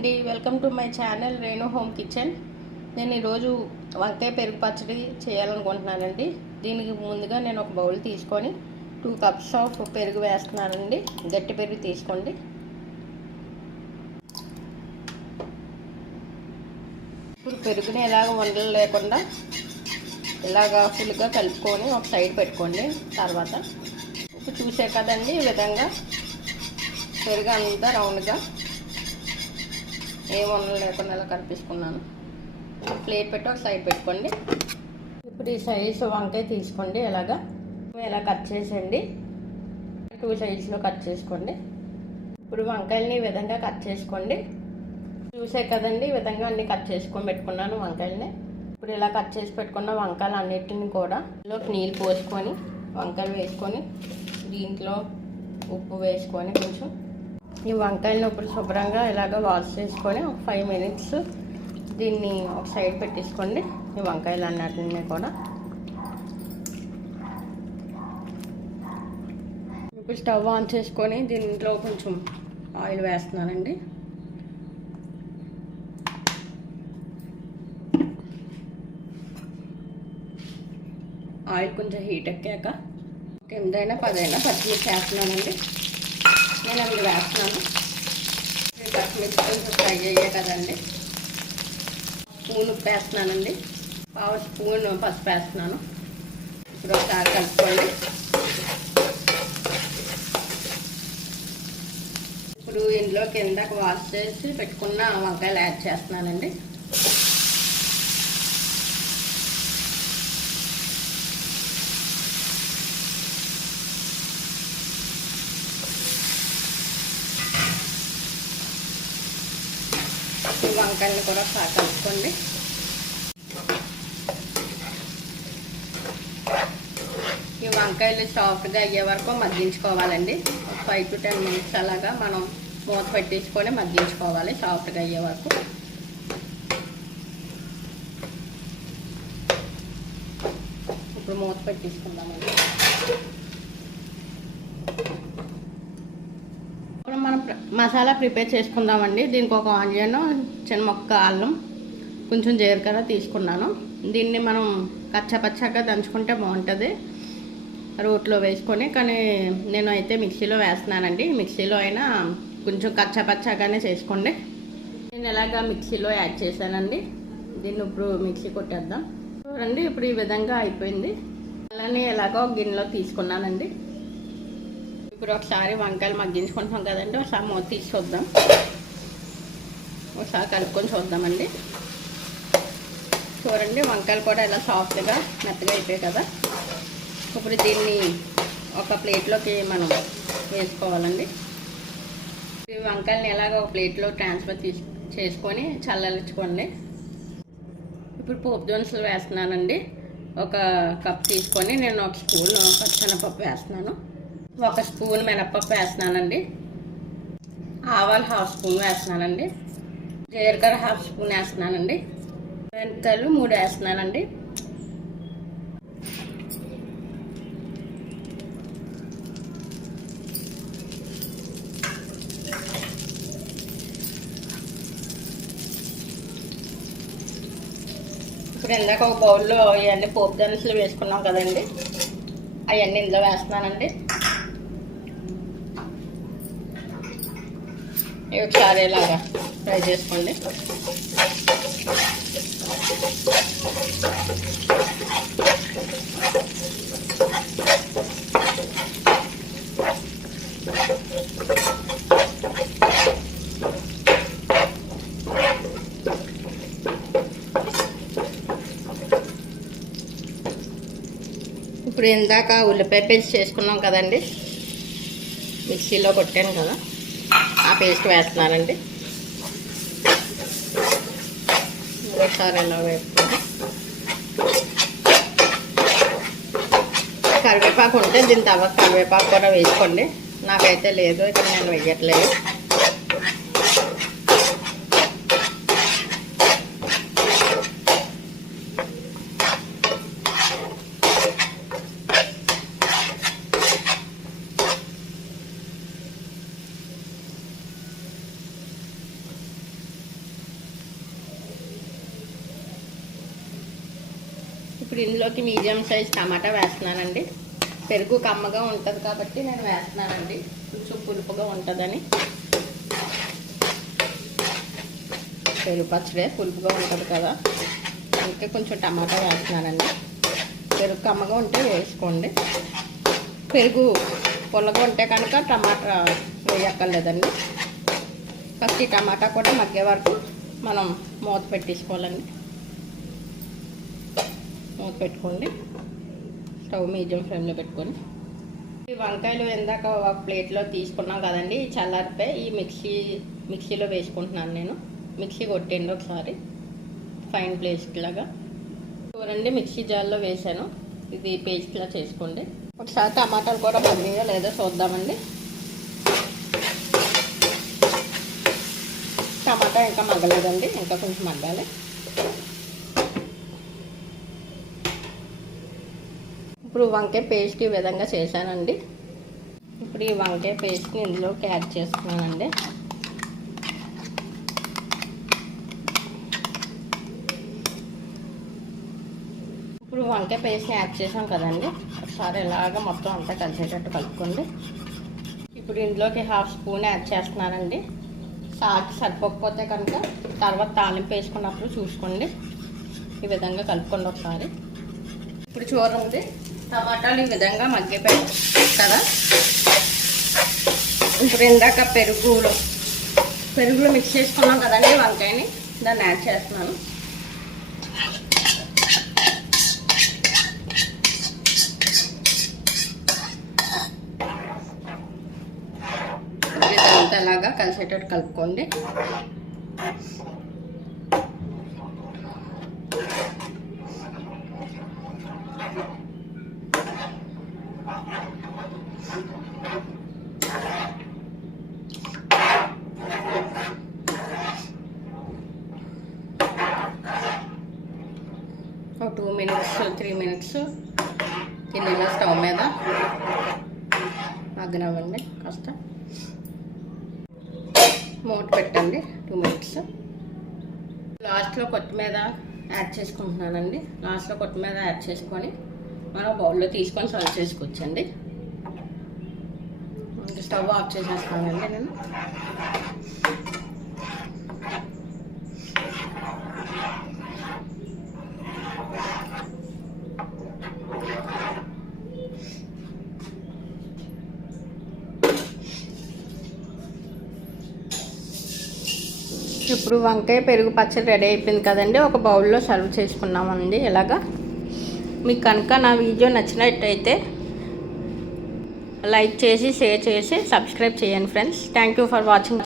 అండి, welcome to my channel Renu home kitchen. నేను ఈరోజు వంకాయ పెరుగు పచ్చడి చేయాలనుకుంటున్నానండి. దీనికి ముందుగా నేను ఒక బౌల్ తీసుకొని 2 కప్స్ ఆఫ్ పెరుగు వేస్తున్నానండి. గట్టి పెరుగు తీసుకోండి. ఇప్పుడు పెరుగుని ఎలాగ వండలు లేకుండా ఇలాగా ఫుల్గా కలుపుకొని ఒక సైడ్ పెట్టుకోండి. తర్వాత ఇప్పుడు చూసే కదండి, ఈ విధంగా పెరుగు అంతా రౌండ్గా ఏ వండలు లేకుండా ఇలా కనిపిస్తున్నాను. ప్లేట్ పెట్టి ఒక సైడ్ పెట్టుకోండి. ఇప్పుడు ఈ సైజు వంకాయ తీసుకోండి. ఇలా కట్ చేసేయండి. 2 సైడ్స్లో కట్ చేసుకోండి. ఇప్పుడు వంకాయలని ఈ విధంగా కట్ చేసుకోండి. చూసే కదండి, ఈ విధంగా అన్ని కట్ చేసుకొని పెట్టుకున్నాను వంకాయలని. ఇప్పుడు ఇలా కట్ చేసి పెట్టుకున్న వంకాయలు అన్నిటిని కూడా నీళ్ళు పోసుకొని వంకాయలు వేసుకొని దీంట్లో ఉప్పు వేసుకొని కొంచెం ఈ వంకాయలను ఇప్పుడు శుభ్రంగా ఇలాగ వాష్ చేసుకొని ఒక 5 మినిట్స్ దీన్ని ఒక సైడ్ పెట్టేసుకోండి. ఈ వంకాయలు అన్నిటిని కూడా ఇప్పుడు స్టవ్ ఆన్ చేసుకొని దీంట్లో కొంచెం ఆయిల్ వేస్తున్నానండి. ఆయిల్ కొంచెం హీట్ ఎక్కాక 8 10 పచ్చిమిర్చి వేస్తున్నానండి. నేను అందులో వేస్తున్నాను. పచ్చిమిర్చి కొంచెం ఫ్రై అయ్యే కదండి. స్పూన్ ఉప్పు వేస్తున్నానండి. 1/2 స్పూన్ పసుపు వేస్తున్నాను. ఇప్పుడు ఒకసారి కలుపుకోండి. ఇప్పుడు ఇందులో కిందకు వాష్ చేసి పెట్టుకున్న వంకాయలు యాడ్ చేస్తున్నానండి. ఈ వంకాయలను కూడా కలుపుకోండి. ఈ వంకాయలు సాఫ్ట్గా అయ్యే వరకు మగ్గించుకోవాలండి. 5 to 10 మినిట్స్ అలాగా మనం మూత పెట్టించుకొని మగ్గించుకోవాలి సాఫ్ట్గా అయ్యే వరకు. ఇప్పుడు మూత పెట్టించుకుందామండి. మనం మసాలా ప్రిపేర్ చేసుకుందామండి. దీనికి ఒక ఆనియన్, చిన్న మొక్క అల్లం, కొంచెం జీలకర్ర తీసుకున్నాను. దీన్ని మనం కచ్చాపచ్చాగా దంచుకుంటే బాగుంటుంది రోట్లో వేసుకొని, కానీ నేను అయితే మిక్సీలో వేస్తున్నానండి. మిక్సీలో అయినా కొంచెం కచ్చాపచ్చాగానే చేసుకోండి. నేను ఎలాగా మిక్సీలో యాడ్ చేశానండి. దీన్ని ఇప్పుడు మిక్సీ కొట్టేద్దాం. చూడండి, ఇప్పుడు ఈ విధంగా అయిపోయింది. అలానే ఎలాగో గిన్నెలో తీసుకున్నానండి. ఇప్పుడు ఒకసారి వంకాయలు మగ్గించుకుంటున్నాం కదండి, ఒకసారి మూత తీసి చూద్దాం. ఒకసారి కలుపుకొని చూద్దామండి. చూడండి, వంకాయలు కూడా ఇలా సాఫ్ట్గా మెత్తగా అయిపోయాయి కదా. ఇప్పుడు దీన్ని ఒక ప్లేట్లోకి మనం వేసుకోవాలండి. ఈ వంకాయలని ఎలాగ ఒక ప్లేట్లో ట్రాన్స్ఫర్ చేసుకొని చల్లార్చుకోండి. ఇప్పుడు పోపు దినుసులు వేస్తున్నానండి. 1 కప్ తీసుకొని నేను 1 స్పూన్ పచ్చెనపప్పు వేస్తున్నాను. 1 స్పూన్ మినపప్పు వేస్తున్నానండి. ఆవాలు 1/2 స్పూన్ వేస్తున్నానండి. జీలకర్ర 1/2 స్పూన్ వేస్తున్నానండి. మెంతులు 3 వేస్తున్నానండి. ఇప్పుడు ఇందాక ఒక బౌల్లో ఇవన్నీ పోపు దినుసులు వేసుకున్నాం కదండి, అవన్నీ ఇందులో వేస్తున్నానండి. ఒకసారి ఇలాగా ఫ్రై చేసుకోండి. ఇప్పుడు ఇందాక ఉల్లిపాయ పేస్ట్ చేసుకున్నాం కదండి, మిక్సీలో కొట్టాను కదా, ఆ పేస్ట్ వేస్తున్నానండి. ఒకసారి ఇలా వేసుకోండి. కరివేపాకు ఉంటే దీని తర్వాత కరివేపాకు కూడా వేసుకోండి. నాకైతే లేదు, ఇక్కడ నేను వేయట్లేదు. ఇప్పుడు ఇందులోకి మీడియం సైజ్ టమాటా వేస్తున్నానండి. పెరుగు కమ్మగా ఉంటుంది కాబట్టి నేను వేస్తున్నానండి, కొంచెం పులుపుగా ఉంటుందని. పెరుగు పచ్చడి పులుపుగా ఉంటుంది కదా, అందుకే కొంచెం టమాటా వేస్తున్నానండి. పెరుగు కమ్మగా ఉంటే వేసుకోండి, పెరుగు పుల్లగా ఉంటే కనుక టమాటా వేయక్కర్లేదండి. ఫస్ట్ ఈ టమాటా కూడా మగ్గే వరకు మనం మూత పెట్టేసుకోవాలండి. మూత పెట్టుకోండి, స్టవ్ మీడియం ఫ్లేమ్లో పెట్టుకొని. ఈ వంకాయలు ఇందాక ఒక ప్లేట్లో తీసుకున్నాం కదండి, చల్లారిపోయి ఈ మిక్సీలో వేసుకుంటున్నాను నేను. మిక్సీ కొట్టండి ఒకసారి ఫైన్ పేస్ట్ లాగా. చూడండి మిక్సీ జార్లో వేసాను, ఇది పేస్ట్లా చేసుకోండి. ఒకసారి టమాటాలు కూడా మగ్గినాయో లేదో చూద్దామండి. టమాటా ఇంకా మగ్గలేదండి, ఇంకా కొంచెం మగ్గాలి. ఇప్పుడు వంకాయ పేస్ట్ ఈ విధంగా చేశానండి. ఇప్పుడు ఈ వంకాయ పేస్ట్ని ఇందులోకి యాడ్ చేస్తున్నానండి. ఇప్పుడు వంకాయ పేస్ట్ని యాడ్ చేసాం కదండి, ఒకసారి ఇలాగ మొత్తం అంతా కలిసేటట్టు కలుపుకోండి. ఇప్పుడు ఇందులోకి 1/2 స్పూన్ యాడ్ చేస్తున్నానండి. సాల్ట్ సరిపోకపోతే కనుక తర్వాత తాలింపు వేసుకున్నప్పుడు చూసుకోండి. ఈ విధంగా కలుపుకోండి ఒకసారి. ఇప్పుడు చూడండి టమాటాలు ఈ విధంగా మగ్గిపోయాయి కదా. ఇప్పుడు ఇందాక పెరుగులో మిక్స్ చేసుకున్నాం కదండి వంకాయని, దాన్ని యాడ్ చేస్తున్నాను. ఇదంతా అలాగా కలిసేటట్టు కలుపుకోండి. ఒక 2 మినిట్స్ 3 మినిట్స్ గిన్నెలో స్టవ్ మీద మగ్గనివ్వండి. కాస్త మూత పెట్టండి 2 మినిట్స్. లాస్ట్లో కొత్తిమీర యాడ్ చేసుకుంటున్నానండి. లాస్ట్లో కొత్తిమీర యాడ్ చేసుకొని మనం బౌల్లో తీసుకొని సర్వ్ చేసుకోవచ్చండి. స్టవ్ ఆఫ్ చేసేస్తానండి నేను. ఇప్పుడు వంకాయ పెరుగు పచ్చడి రెడీ అయిపోయింది కదండి, ఒక బౌల్లో సర్వ్ చేసుకున్నామండి. ఇలాగా మీకు కనుక నా వీడియో నచ్చినట్టయితే లైక్ చేసి షేర్ చేసి సబ్స్క్రైబ్ చేయండి friends. Thank you for watching.